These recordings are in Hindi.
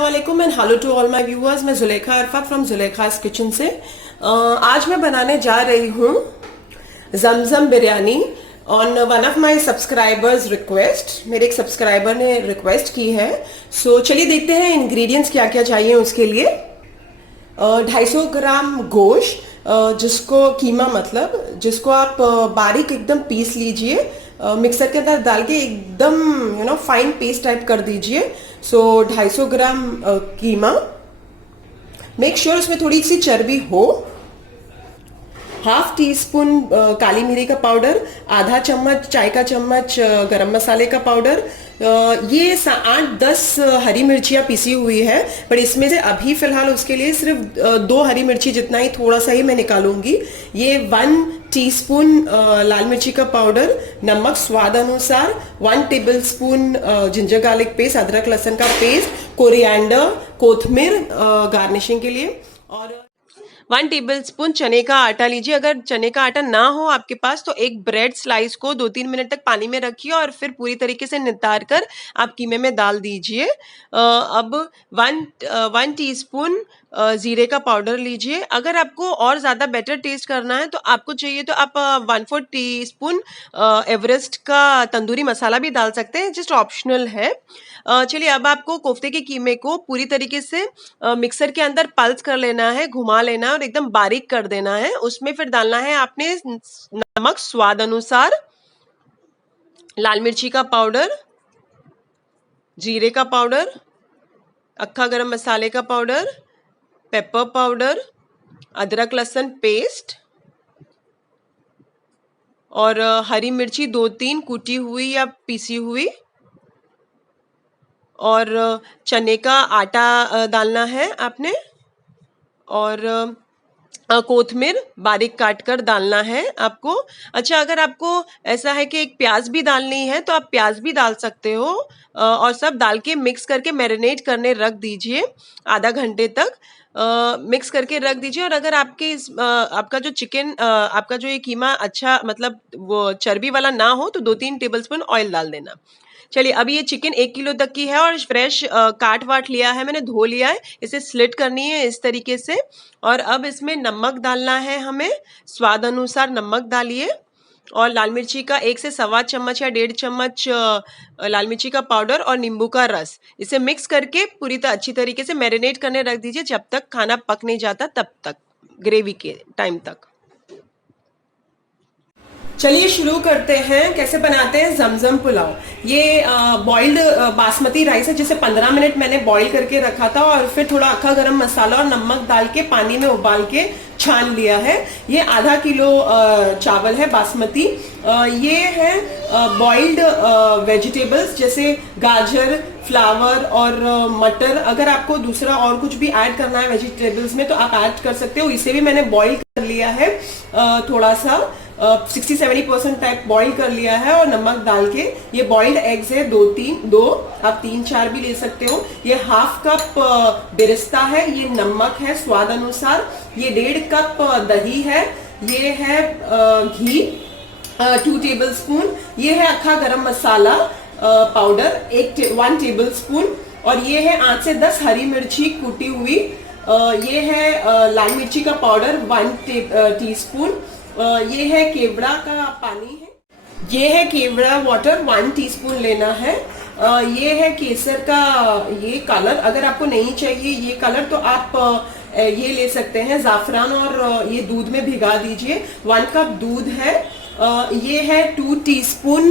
अस्सलाम वालेकुम and hello to all my viewers. मैं जुलेखा अरफा फ्रॉम जुलेखास किचन से आज मैं बनाने जा रही हूँ Zamzam biryani on one of my subscribers request. मेरे एक सब्सक्राइबर ने रिक्वेस्ट की है। चलिए देखते हैं इंग्रेडिएंट्स क्या क्या चाहिए उसके लिए। 250 ग्राम गोश्त, जिसको कीमा मतलब जिसको आप बारीक एकदम पीस लीजिए, मिक्सर के अंदर डाल के एकदम फाइन पेस्ट टाइप कर दीजिए। 250 ग्राम कीमा। मेक श्योर उसमें थोड़ी सी चर्बी हो। हाफ टी स्पून काली मिरी का पाउडर, आधा चम्मच चाय का चम्मच गरम मसाले का पाउडर। ये 8-10 हरी मिर्चियाँ पिसी हुई है, पर इसमें से अभी फिलहाल उसके लिए सिर्फ 2 हरी मिर्ची जितना ही थोड़ा सा ही मैं निकालूंगी। ये 1 टीस्पून लाल मिर्ची का पाउडर, नमक स्वाद अनुसार, 1 table spoon ginger garlic paste, अदरक लहसुन का पेस्ट, कोरिएंडर, कोथमीर गार्निशिंग के लिए, और 1 टेबल स्पून चने का आटा लीजिए। अगर चने का आटा ना हो आपके पास तो एक ब्रेड स्लाइस को 2-3 मिनट तक पानी में रखिए और फिर पूरी तरीके से नितार कर आप कीमे में डाल दीजिए। अब 1 टीस्पून जीरे का पाउडर लीजिए। अगर आपको और ज़्यादा बेटर टेस्ट करना है तो आपको चाहिए तो आप 1/4 टीस्पून एवरेस्ट का तंदूरी मसाला भी डाल सकते हैं, जस्ट ऑप्शनल है। चलिए अब आपको कोफ्ते के कीमे को पूरी तरीके से मिक्सर के अंदर पल्स कर लेना है, घुमा लेना है और एकदम बारीक कर देना है। उसमें फिर डालना है आपने नमक स्वाद अनुसार, लाल मिर्ची का पाउडर, जीरे का पाउडर, अक्खा गरम मसाले का पाउडर, पेपर पाउडर, अदरक लहसुन पेस्ट और हरी मिर्ची 2-3 कूटी हुई या पीसी हुई, और चने का आटा डालना है आपने, और कोथमीर बारीक काट कर डालना है आपको। अच्छा, अगर आपको ऐसा है कि एक प्याज भी डालनी है तो आप प्याज भी डाल सकते हो, और सब डाल के मिक्स करके मैरिनेट करने रख दीजिए आधा घंटे तक। मिक्स करके रख दीजिए। और अगर आपके आपका जो चिकन आपका जो ये कीमा अच्छा मतलब वो चर्बी वाला ना हो तो 2-3 टेबलस्पून ऑयल डाल देना। चलिए अभी ये चिकन 1 किलो तक की है और फ्रेश काट वाट लिया है, मैंने धो लिया है। इसे स्लिट करनी है इस तरीके से। और अब इसमें नमक डालना है हमें, स्वाद अनुसार नमक डालिए, और लाल मिर्ची का 1 से सवा चम्मच या 1.5 चम्मच लाल मिर्ची का पाउडर और नींबू का रस। इसे मिक्स करके पूरी तरह अच्छी तरीके से मैरिनेट करने रख दीजिए जब तक खाना पक नहीं जाता, तब तक ग्रेवी के टाइम तक। चलिए शुरू करते हैं कैसे बनाते हैं जमजम पुलाव। ये बॉइल्ड बासमती राइस है जिसे 15 मिनट मैंने बॉईल करके रखा था और फिर थोड़ा अक्खा गरम मसाला और नमक डाल के पानी में उबाल के छान लिया है। ये आधा किलो चावल है बासमती। ये है बॉइल्ड वेजिटेबल्स जैसे गाजर, फ्लावर और मटर। अगर आपको दूसरा और कुछ भी ऐड करना है वेजिटेबल्स में तो आप ऐड कर सकते हो। इसे भी मैंने बॉईल कर लिया है, थोड़ा सा 60-70% टाइप बॉईल कर लिया है और नमक डाल के। ये बॉइल्ड एग्स है 2 आप 3-4 भी ले सकते हो। ये हाफ कप बेरिस्ता है, ये नमक है स्वाद अनुसार, ये 1.5 कप दही है, ये है घी 2 टेबल स्पून, ये है अक्खा गरम मसाला पाउडर 1 टेबल स्पून, और ये है 8 से 10 हरी मिर्ची कूटी हुई, ये है लाल मिर्ची का पाउडर 1 टीस्पून, ये है केवड़ा का पानी है, ये है केवड़ा वाटर 1 टीस्पून लेना है, ये है केसर का ये कलर। अगर आपको नहीं चाहिए ये कलर तो आप ये ले सकते हैं जाफरान, और ये दूध में भिगा दीजिए। 1 कप दूध है। ये है 2 टीस्पून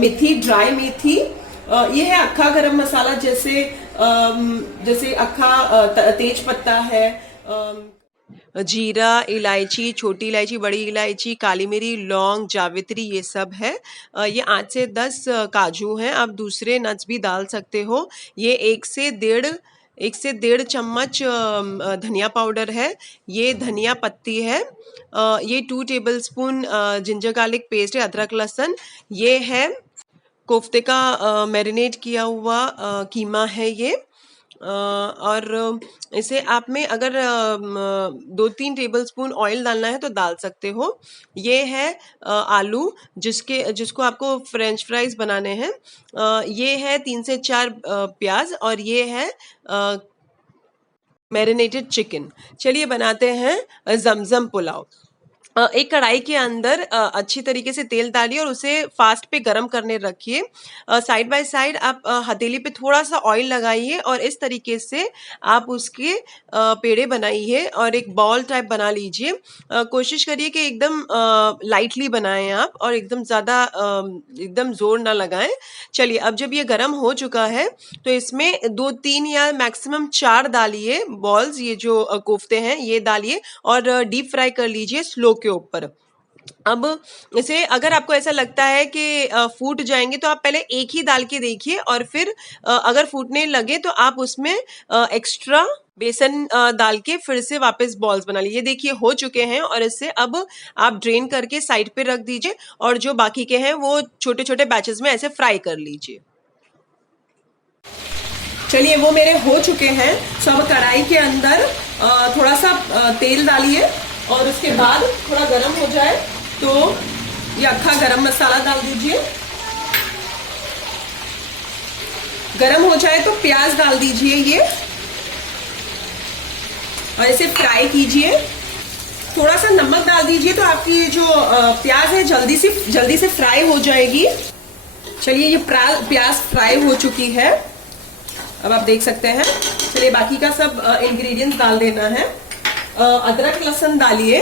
मेथी, ड्राई मेथी। ये है अक्खा गरम मसाला जैसे अक्खा तेज पत्ता है, जीरा, इलायची, छोटी इलायची, बड़ी इलायची, काली मिरी, लौंग, जावित्री, ये सब है। ये 8 से 10 काजू हैं, आप दूसरे नट्स भी डाल सकते हो। ये 1 से 1.5 चम्मच धनिया पाउडर है, ये धनिया पत्ती है। ये 2 table spoon ginger garlic paste है, अदरक लहसुन। ये है कोफ्ते का मैरिनेट किया हुआ कीमा है ये। और इसे आप में अगर 2-3 टेबलस्पून ऑयल डालना है तो डाल सकते हो। ये है आलू जिसको आपको फ्रेंच फ्राइज बनाने हैं। ये है 3 से 4 प्याज और ये है मैरिनेटेड चिकन। चलिए बनाते हैं जमजम पुलाव। एक कढ़ाई के अंदर अच्छी तरीके से तेल डालिए और उसे फास्ट पे गरम करने रखिए। साइड बाय साइड आप हथेली पे थोड़ा सा ऑयल लगाइए और इस तरीके से आप उसके पेड़े बनाइए और एक बॉल टाइप बना लीजिए। कोशिश करिए कि एकदम लाइटली बनाएं आप और एकदम ज़्यादा एकदम जोर ना लगाएं। चलिए अब जब ये गरम हो चुका है तो इसमें 2-3 या मैक्सिमम 4 डालिए बॉल्स, ये जो कोफ्ते हैं ये डालिए और डीप फ्राई कर लीजिए स्लो के ऊपर। अब इसे अगर आपको ऐसा लगता है कि फूट जाएंगे तो आप पहले एक ही डाल के देखिए और फिर अगर फूटने लगे तो आप उसमें एक्स्ट्रा बेसन डाल के फिर से वापस बॉल्स बना लीजिए। देखिए हो चुके हैं और इससे अब आप ड्रेन करके साइड पे रख दीजिए और जो बाकी के हैं वो छोटे छोटे बैचेस में ऐसे फ्राई कर लीजिए। चलिए वो मेरे हो चुके हैं। तो अब कढ़ाई के अंदर थोड़ा सा तेल डालिए और उसके बाद थोड़ा गरम हो जाए तो ये अक्खा गरम मसाला डाल दीजिए। गरम हो जाए तो प्याज डाल दीजिए ये और इसे फ्राई कीजिए। थोड़ा सा नमक डाल दीजिए तो आपकी ये जो प्याज है जल्दी से फ्राई हो जाएगी। चलिए ये प्याज फ्राई हो चुकी है, अब आप देख सकते हैं। चलिए बाकी का सब इंग्रेडिएंट्स डाल देना है। अदरक लहसुन डालिए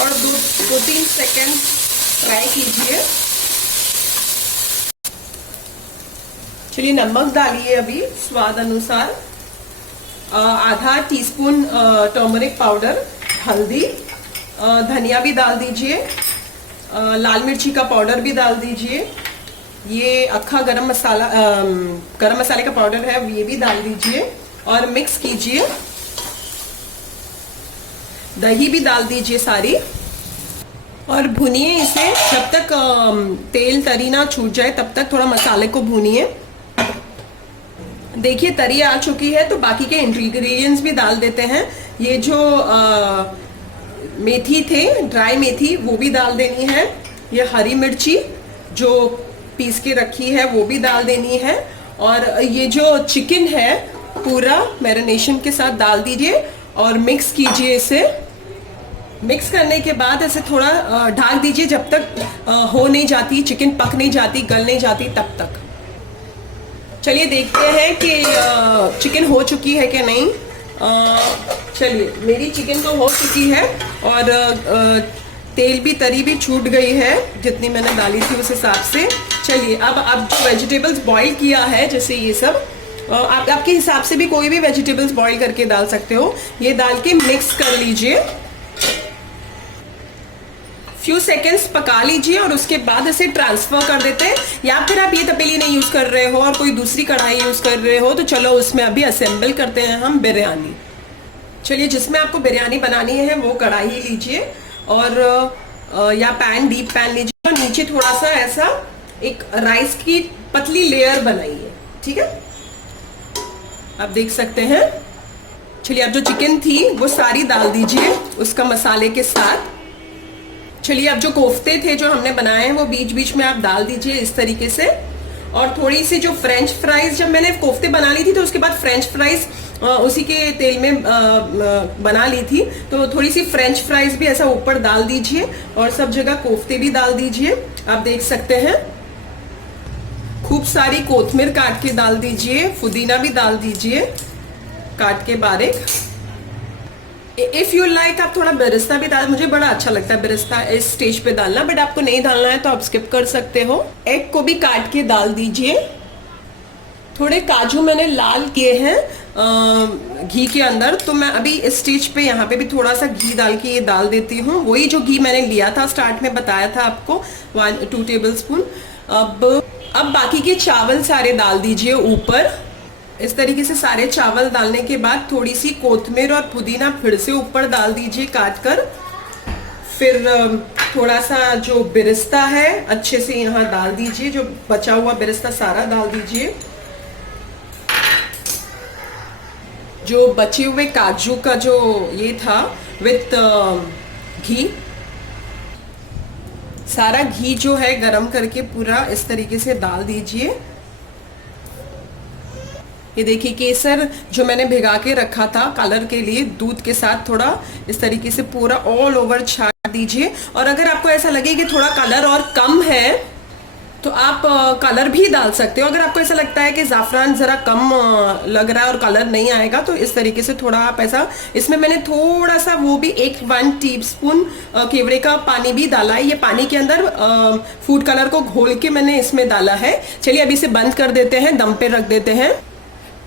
और 2-3 सेकेंड फ्राई कीजिए। चलिए नमक डालिए अभी स्वाद अनुसार। आधा टीस्पून टर्मरिक पाउडर, हल्दी, धनिया भी डाल दीजिए, लाल मिर्ची का पाउडर भी डाल दीजिए। ये अक्खा गरम मसाले का पाउडर है, ये भी डाल दीजिए और मिक्स कीजिए। दही भी डाल दीजिए सारी और भुनिए इसे जब तक तेल तरी ना छूट जाए, तब तक थोड़ा मसाले को भुनिए। देखिए तरी आ चुकी है तो बाकी के इंग्रेडिएंट्स भी डाल देते हैं। ये जो मेथी थे, ड्राई मेथी, वो भी डाल देनी है। ये हरी मिर्ची जो पीस के रखी है वो भी डाल देनी है और ये जो चिकन है पूरा मैरिनेशन के साथ डाल दीजिए और मिक्स कीजिए इसे। मिक्स करने के बाद इसे थोड़ा ढक दीजिए जब तक हो नहीं जाती, चिकन पक नहीं जाती, गल नहीं जाती तब तक। चलिए देखते हैं कि चिकन हो चुकी है कि नहीं। चलिए मेरी चिकन तो हो चुकी है और तेल भी तरी भी छूट गई है जितनी मैंने डाली थी उस हिसाब से। चलिए अब जो वेजिटेबल्स बॉईल किया है, जैसे ये सब आप आपके हिसाब से भी कोई भी वेजिटेबल्स बॉईल करके डाल सकते हो। ये डाल के मिक्स कर लीजिए, फ्यू सेकेंड्स पका लीजिए और उसके बाद इसे ट्रांसफर कर देते हैं। या फिर आप ये तपेली नहीं यूज कर रहे हो और कोई दूसरी कढ़ाई यूज कर रहे हो तो चलो उसमें अभी असेंबल करते हैं हम बिरयानी। चलिए जिसमें आपको बिरयानी बनानी है वो कढ़ाई अब और या पैन, डीप पैन लीजिए और नीचे थोड़ा सा ऐसा एक राइस की पतली लेयर बनाइए, ठीक है। आप देख सकते हैं। चलिए अब जो चिकन थी वो सारी डाल दीजिए उसका मसाले के साथ। चलिए अब जो कोफ्ते थे जो हमने बनाए हैं वो बीच बीच में आप डाल दीजिए इस तरीके से। और थोड़ी सी जो फ्रेंच फ्राइज, जब मैंने कोफ्ते बना ली थी तो उसके बाद फ्रेंच फ्राइज उसी के तेल में बना ली थी, तो थोड़ी सी फ्रेंच फ्राइज भी ऐसा ऊपर डाल दीजिए और सब जगह कोफ्ते भी डाल दीजिए। आप देख सकते हैं। खूब सारी कोथमीर काट के डाल दीजिए, पुदीना भी डाल दीजिए काट के बारीक। इफ यू लाइक आप थोड़ा बेरिस्ता भी डाल, मुझे बड़ा अच्छा लगता है बेरिस्ता इस स्टेज पे डालना, बट आपको नहीं डालना है तो आप स्किप कर सकते हो। एग को भी काट के डाल दीजिए। थोड़े काजू मैंने लाल किए हैं घी के अंदर, तो मैं अभी इस स्टेज पे यहाँ पे भी थोड़ा सा घी डाल के ये डाल देती हूँ। वही जो घी मैंने लिया था स्टार्ट में बताया था आपको, 1-2 टेबलस्पून। अब बाकी के चावल सारे डाल दीजिए ऊपर। इस तरीके से सारे चावल डालने के बाद थोड़ी सी कोथमीर और पुदीना फिर से ऊपर डाल दीजिए काट कर। फिर थोड़ा सा जो बेरिस्ता है अच्छे से यहाँ डाल दीजिए, जो बचा हुआ बेरिस्ता सारा डाल दीजिए। जो बचे हुए काजू का जो ये था विथ घी, सारा घी जो है गरम करके पूरा इस तरीके से डाल दीजिए। ये देखिए केसर जो मैंने भिगा के रखा था कलर के लिए, दूध के साथ थोड़ा इस तरीके से पूरा ऑल ओवर छाट दीजिए। और अगर आपको ऐसा लगे कि थोड़ा कलर और कम है तो आप कलर भी डाल सकते हो। अगर आपको ऐसा लगता है कि ज़ाफ़रान ज़रा कम लग रहा है और कलर नहीं आएगा तो इस तरीके से थोड़ा आप ऐसा, इसमें मैंने थोड़ा सा वो भी 1 टीस्पून केवड़े का पानी भी डाला है। ये पानी के अंदर फूड कलर को घोल के मैंने इसमें डाला है। चलिए अभी इसे बंद कर देते हैं, दम पे रख देते हैं।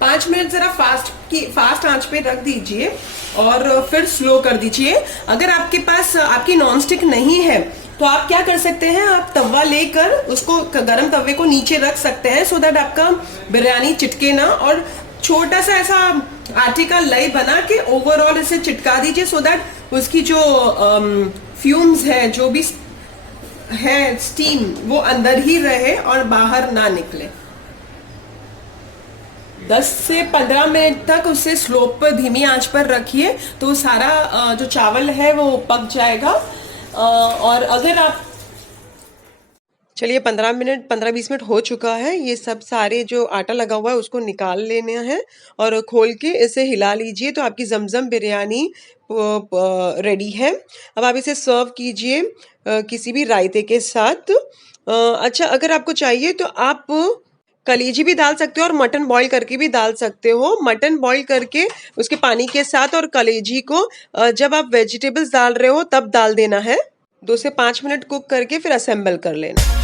5 मिनट जरा फास्ट आंच पे रख दीजिए और फिर स्लो कर दीजिए। अगर आपके पास आपकी नॉनस्टिक नहीं है तो आप क्या कर सकते हैं, आप तवा लेकर उसको गरम तवे को नीचे रख सकते हैं सो दैट आपका बिरयानी चिटके ना, और छोटा सा ऐसा आटे का लय बना के ओवरऑल इसे चिटका दीजिए सो दैट उसकी जो फ्यूम्स है, जो भी है स्टीम, वो अंदर ही रहे और बाहर ना निकले। 10 से 15 मिनट तक उसे स्लो पर धीमी आंच पर रखिए तो सारा जो चावल है वो पक जाएगा। और अगर आप, चलिए 15-20 मिनट हो चुका है। ये सब सारे जो आटा लगा हुआ है उसको निकाल लेना है और खोल के इसे हिला लीजिए तो आपकी जमजम बिरयानी रेडी है। अब आप इसे सर्व कीजिए किसी भी रायते के साथ। अच्छा, अगर आपको चाहिए तो आप कलेजी भी डाल सकते हो और मटन बॉईल करके भी डाल सकते हो। मटन बॉईल करके उसके पानी के साथ और कलेजी को जब आप वेजिटेबल्स डाल रहे हो तब डाल देना है। 2 से 5 मिनट कुक करके फिर असेंबल कर लेना।